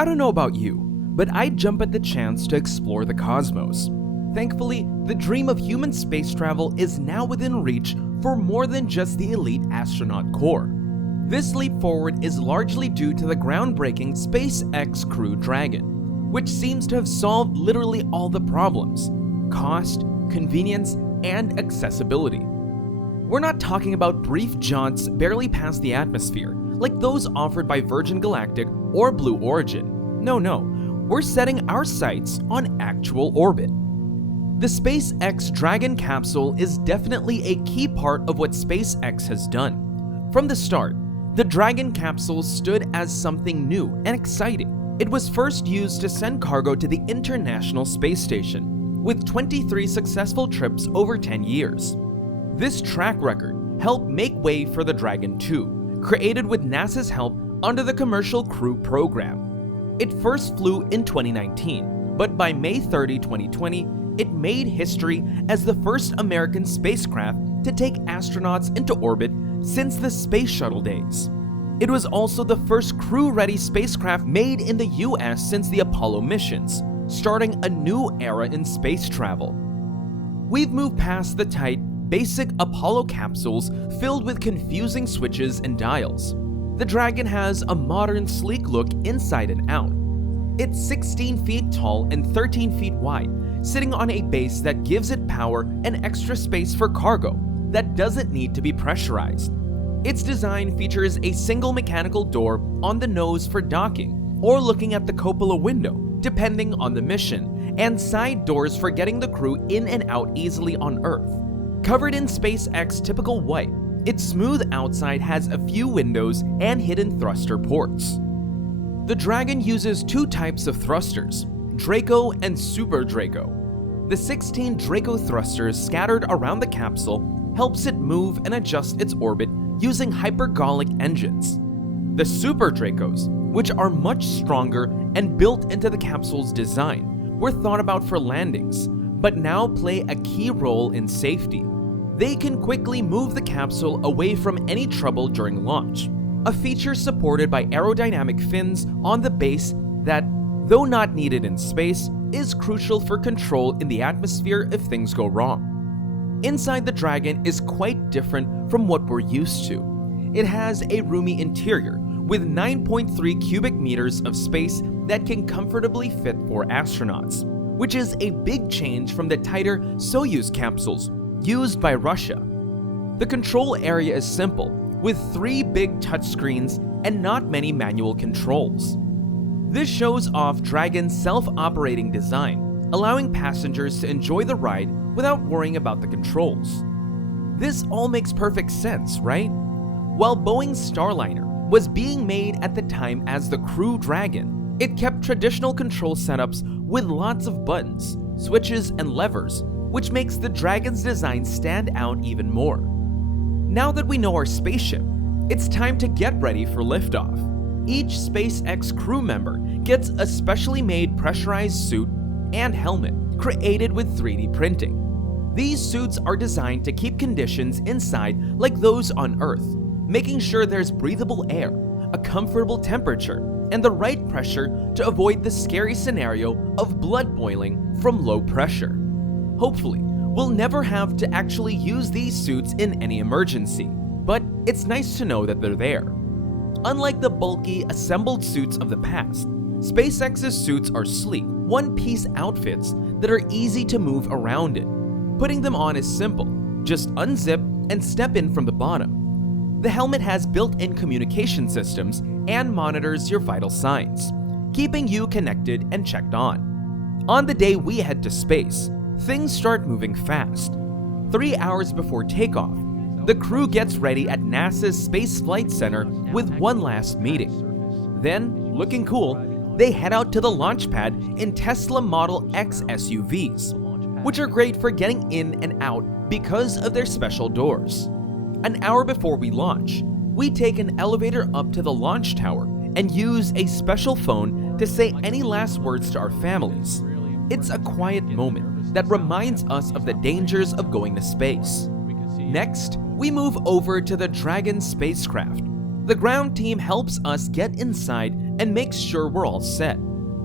I don't know about you, but I'd jump at the chance to explore the cosmos. Thankfully, the dream of human space travel is now within reach for more than just the elite astronaut corps. This leap forward is largely due to the groundbreaking SpaceX Crew Dragon, which seems to have solved literally all the problems: cost, convenience, and accessibility. We're not talking about brief jaunts barely past the atmosphere, like those offered by Virgin Galactic or Blue Origin. No, we're setting our sights on actual orbit. The SpaceX Dragon Capsule is definitely a key part of what SpaceX has done. From the start, the Dragon Capsule stood as something new and exciting. It was first used to send cargo to the International Space Station, with 23 successful trips over 10 years. This track record helped make way for the Dragon 2, created with NASA's help under the Commercial Crew Program. It first flew in 2019, but by May 30, 2020, it made history as the first American spacecraft to take astronauts into orbit since the Space Shuttle days. It was also the first crew-ready spacecraft made in the US since the Apollo missions, starting a new era in space travel. We've moved past the tight, basic Apollo capsules filled with confusing switches and dials. The Dragon has a modern, sleek look inside and out. It's 16 feet tall and 13 feet wide, sitting on a base that gives it power and extra space for cargo that doesn't need to be pressurized. Its design features a single mechanical door on the nose for docking or looking at the cupola window, depending on the mission, and side doors for getting the crew in and out easily on Earth. Covered in SpaceX typical white, its smooth outside has a few windows and hidden thruster ports. The Dragon uses two types of thrusters, Draco and Super Draco. The 16 Draco thrusters scattered around the capsule helps it move and adjust its orbit using hypergolic engines. The Super Dracos, which are much stronger and built into the capsule's design, were thought about for landings, but now play a key role in safety. They can quickly move the capsule away from any trouble during launch, a feature supported by aerodynamic fins on the base that, though not needed in space, is crucial for control in the atmosphere if things go wrong. Inside the Dragon is quite different from what we're used to. It has a roomy interior with 9.3 cubic meters of space that can comfortably fit 4 astronauts, which is a big change from the tighter Soyuz capsules used by Russia. The control area is simple, with 3 big touchscreens and not many manual controls. This shows off Dragon's self-operating design, allowing passengers to enjoy the ride without worrying about the controls. This all makes perfect sense, right? While Boeing's Starliner was being made at the time as the Crew Dragon, it kept traditional control setups with lots of buttons, switches, and levers, which makes the Dragon's design stand out even more. Now that we know our spaceship, it's time to get ready for liftoff. Each SpaceX crew member gets a specially made pressurized suit and helmet created with 3D printing. These suits are designed to keep conditions inside like those on Earth, making sure there's breathable air, a comfortable temperature, and the right pressure to avoid the scary scenario of blood boiling from low pressure. Hopefully, we'll never have to actually use these suits in any emergency, but it's nice to know that they're there. Unlike the bulky, assembled suits of the past, SpaceX's suits are sleek, one-piece outfits that are easy to move around in. Putting them on is simple. Just unzip and step in from the bottom. The helmet has built-in communication systems and monitors your vital signs, keeping you connected and checked on. On the day we head to space, things start moving fast. 3 hours before takeoff, the crew gets ready at NASA's Space Flight Center with one last meeting. Then, looking cool, they head out to the launch pad in Tesla Model X SUVs, which are great for getting in and out because of their special doors. An hour before we launch, we take an elevator up to the launch tower and use a special phone to say any last words to our families. It's a quiet moment that reminds us of the dangers of going to space. Next, we move over to the Dragon spacecraft. The ground team helps us get inside and makes sure we're all set.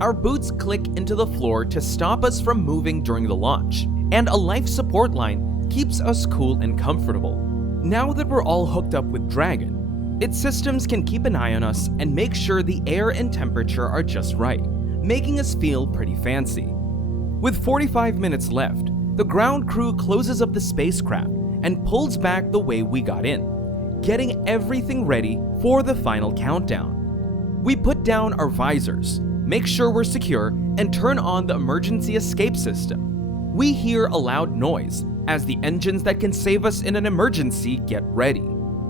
Our boots click into the floor to stop us from moving during the launch, and a life support line keeps us cool and comfortable. Now that we're all hooked up with Dragon, its systems can keep an eye on us and make sure the air and temperature are just right, making us feel pretty fancy. With 45 minutes left, the ground crew closes up the spacecraft and pulls back the way we got in, getting everything ready for the final countdown. We put down our visors, make sure we're secure, and turn on the emergency escape system. We hear a loud noise as the engines that can save us in an emergency get ready.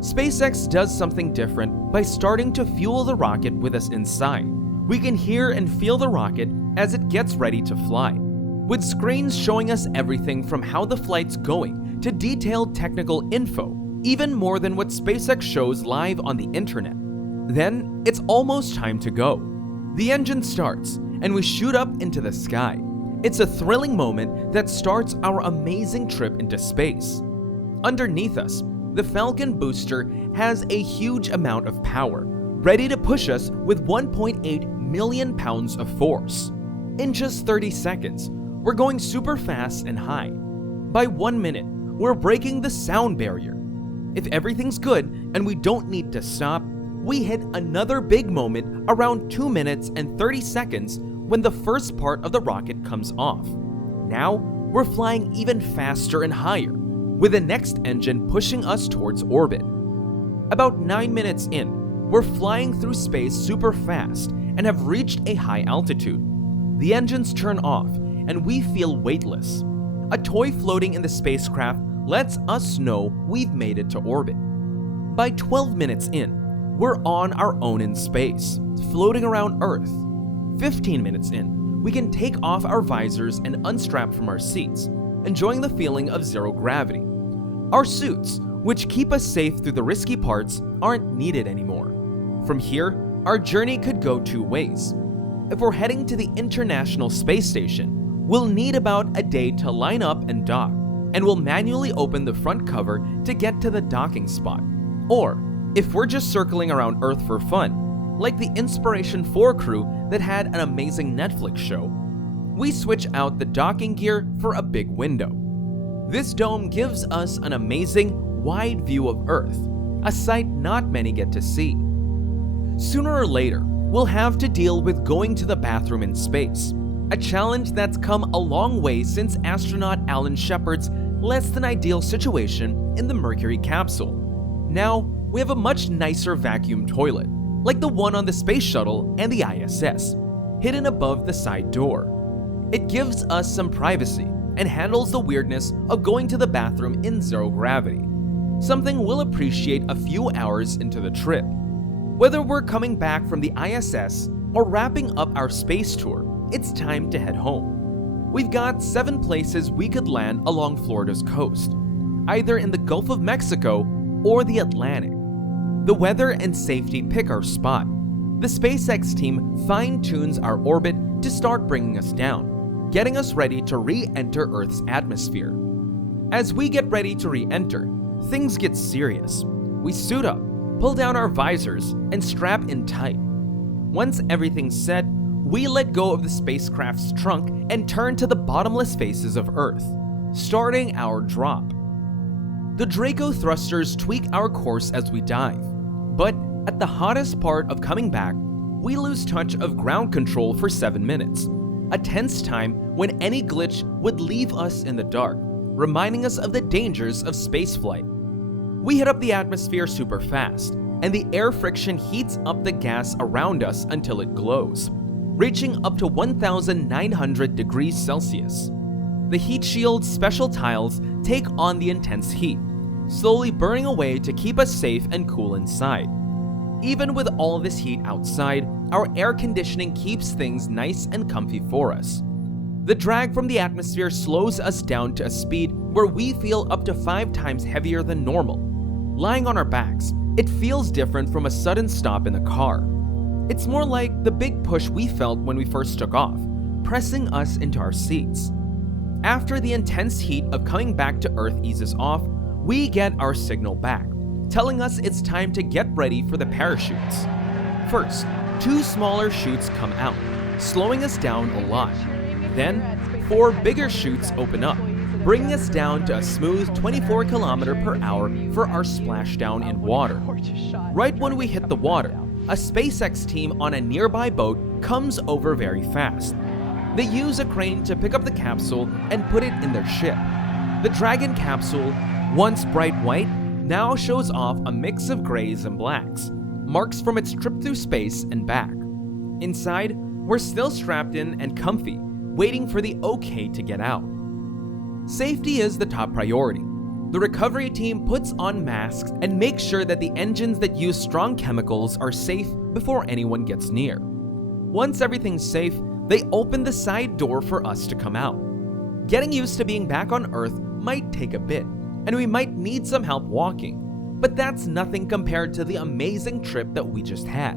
SpaceX does something different by starting to fuel the rocket with us inside. We can hear and feel the rocket as it gets ready to fly, with screens showing us everything from how the flight's going to detailed technical info, even more than what SpaceX shows live on the internet. Then, it's almost time to go. The engine starts, and we shoot up into the sky. It's a thrilling moment that starts our amazing trip into space. Underneath us, the Falcon booster has a huge amount of power, ready to push us with 1.8 million pounds of force. In just 30 seconds, we're going super fast and high. By 1 minute, we're breaking the sound barrier. If everything's good and we don't need to stop, we hit another big moment around 2 minutes and 30 seconds when the first part of the rocket comes off. Now, we're flying even faster and higher, with the next engine pushing us towards orbit. About 9 minutes in, we're flying through space super fast and have reached a high altitude. The engines turn off and we feel weightless. A toy floating in the spacecraft lets us know we've made it to orbit. By 12 minutes in, we're on our own in space, floating around Earth. 15 minutes in, we can take off our visors and unstrap from our seats, enjoying the feeling of zero gravity. Our suits, which keep us safe through the risky parts, aren't needed anymore. From here, our journey could go two ways. If we're heading to the International Space Station, we'll need about a day to line up and dock, and we'll manually open the front cover to get to the docking spot. Or, if we're just circling around Earth for fun, like the Inspiration 4 crew that had an amazing Netflix show, we switch out the docking gear for a big window. This dome gives us an amazing, wide view of Earth, a sight not many get to see. Sooner or later, we'll have to deal with going to the bathroom in space, a challenge that's come a long way since astronaut Alan Shepard's less than ideal situation in the Mercury capsule. Now, we have a much nicer vacuum toilet, like the one on the Space Shuttle and the ISS, hidden above the side door. It gives us some privacy and handles the weirdness of going to the bathroom in zero gravity, something we'll appreciate a few hours into the trip. Whether we're coming back from the ISS or wrapping up our space tour, it's time to head home. We've got 7 places we could land along Florida's coast, either in the Gulf of Mexico or the Atlantic. The weather and safety pick our spot. The SpaceX team fine-tunes our orbit to start bringing us down, getting us ready to re-enter Earth's atmosphere. As we get ready to re-enter, things get serious. We suit up, pull down our visors, and strap in tight. Once everything's set, we let go of the spacecraft's trunk and turn to the bottomless faces of Earth, starting our drop. The Draco thrusters tweak our course as we dive, but at the hottest part of coming back, we lose touch of ground control for 7 minutes, a tense time when any glitch would leave us in the dark, reminding us of the dangers of spaceflight. We hit up the atmosphere super fast, and the air friction heats up the gas around us until it glows, reaching up to 1,900 degrees Celsius. The heat shield's special tiles take on the intense heat, slowly burning away to keep us safe and cool inside. Even with all this heat outside, our air conditioning keeps things nice and comfy for us. The drag from the atmosphere slows us down to a speed where we feel up to 5 times heavier than normal. Lying on our backs, it feels different from a sudden stop in the car. It's more like the big push we felt when we first took off, pressing us into our seats. After the intense heat of coming back to Earth eases off, we get our signal back, telling us it's time to get ready for the parachutes. First, 2 smaller chutes come out, slowing us down a lot. Then, 4 bigger chutes open up, bringing us down to a smooth 24 km/h for our splashdown in water. Right when we hit the water, a SpaceX team on a nearby boat comes over very fast. They use a crane to pick up the capsule and put it in their ship. The Dragon Capsule, once bright white, now shows off a mix of grays and blacks, marks from its trip through space and back. Inside, we're still strapped in and comfy, waiting for the okay to get out. Safety is the top priority. The recovery team puts on masks and makes sure that the engines that use strong chemicals are safe before anyone gets near. Once everything's safe, they open the side door for us to come out. Getting used to being back on Earth might take a bit, and we might need some help walking, but that's nothing compared to the amazing trip that we just had.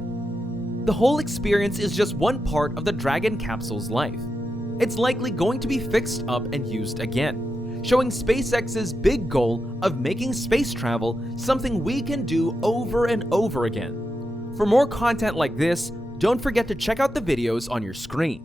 The whole experience is just one part of the Dragon Capsule's life. It's likely going to be fixed up and used again, showing SpaceX's big goal of making space travel something we can do over and over again. For more content like this, don't forget to check out the videos on your screen.